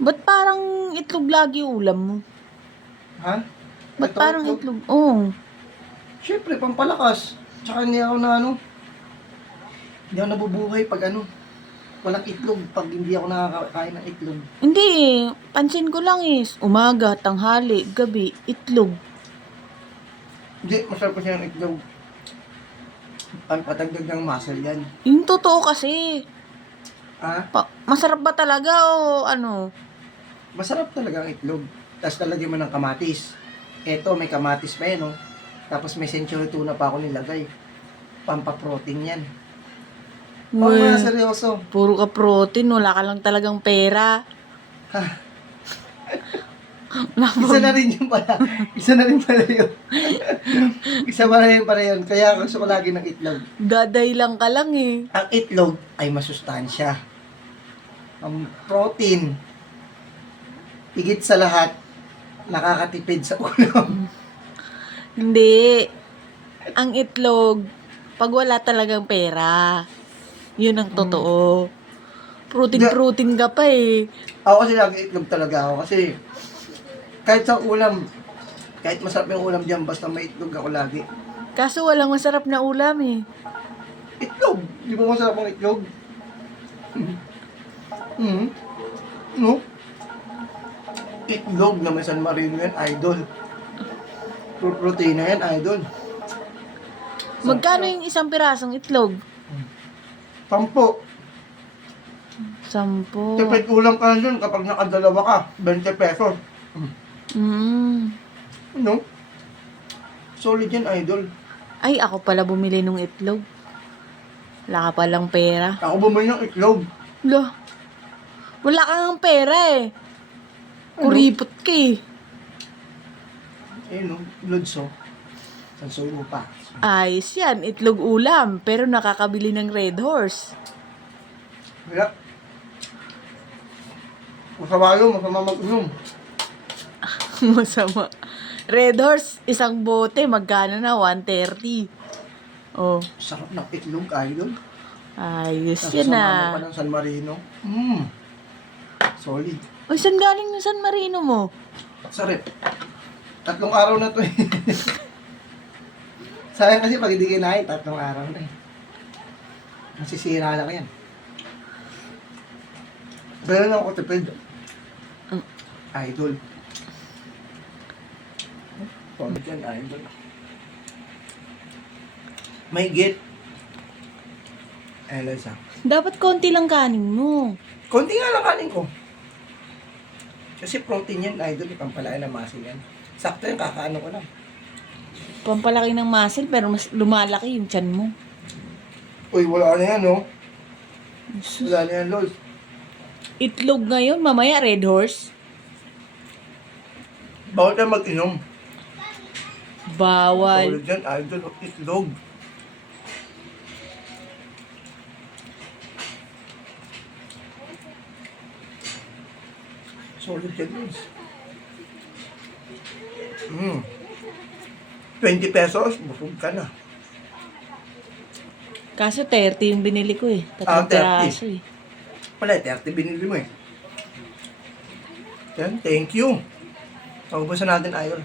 Ba't parang itlog lagi ulam mo? Ha? Ba't Ito, parang itlog. itlog? Oo. Siyempre, pampalakas. Tsaka hindi ako na hindi ako nabubuhay pag walang itlog. Pag hindi ako nakakain ng itlog. Hindi eh. Pansin ko lang is, umaga, tanghali, gabi, itlog. Hindi, masarap kasi yung itlog. Ang patagdag ng muscle yan. Yung totoo kasi. Ha? Masarap ba talaga o ano? Masarap talaga ang itlog. Tapos talagyan mo ng kamatis. Eto, may kamatis pa yan, oh. Tapos may century tuna pa ako nilagay. Pampaprotein yan. Oo nga, Well, seryoso. puro ka protein, wala ka lang talagang pera. Ha, Wala isa bang- na rin yun pala. Isa na rin pala yun. Isa pa rin pala yun. Kaya gusto ko lagi ng itlog. Daday lang ka lang eh. Ang itlog ay masustansya. Ang protein, higit sa lahat, nakakatipid sa ulam. Hindi. Ang itlog, pag wala talagang pera, yun ang totoo. Protein ka pa eh. Ako kasi lagi itlog talaga ako. Kasi kahit sa ulam, kahit masarap yung ulam dyan, basta may itlog ako lagi. Kaso walang masarap na ulam eh. Itlog! Di ba masarap ang itlog? Mm. No? Itlog na may San Marino yan, idol. Protein na yan, idol. Magkano yung isang pirasong itlog? 10. 10. Tipid ulam ka na dun kapag nakadalawa ka, 20 pesos. No? Solid yan, idol. Ay, ako pala bumili ng itlog. Wala ka palang pera. Ako bumili ng itlog. Lo, wala kang pera eh. Kuripot ka eh. No? Lods, oh. Sansuyo pa. Ayos yan, itlog ulam, pero nakakabili ng Red Horse. Kaya, masama yun, masama mag-inom. Masama. Red Horse, isang bote, magkano na? 130. Oh, Sarap ng itlog, idol. ayos Tapos yan sumama pa ah. ng San Marino. Solid. Uy, saan galing yung San Marino mo? Sarap. 3 araw na to eh. Sayang kasi pag hindi kinain, 3 araw na eh. Masisira lang yan. Ganun lang ako tipid. Idol. Solid yan, idol. May git. Elsa. Dapat konti lang kanin mo. Konti nga lang kanin ko. Kasi protein yan, idol. Pampalain ng muscle yan. Sakto yung kakaano ko lang. Pampalaki ng muscle, pero mas lumalaki yung tiyan mo. Uy, wala na yan, no? Wala na yan, Lord. Itlog ngayon, mamaya Red Horse. Bawal tayo mag-inom. Bawal. Solid yan, idol. Itlog. Solid yan, Lord. 20 pesos, busog ka na. Kaso 30 yung binili ko eh. 30. 3 piraso eh. Wala, 30 binili mo eh. Yan, thank you. Paubusan natin, idol.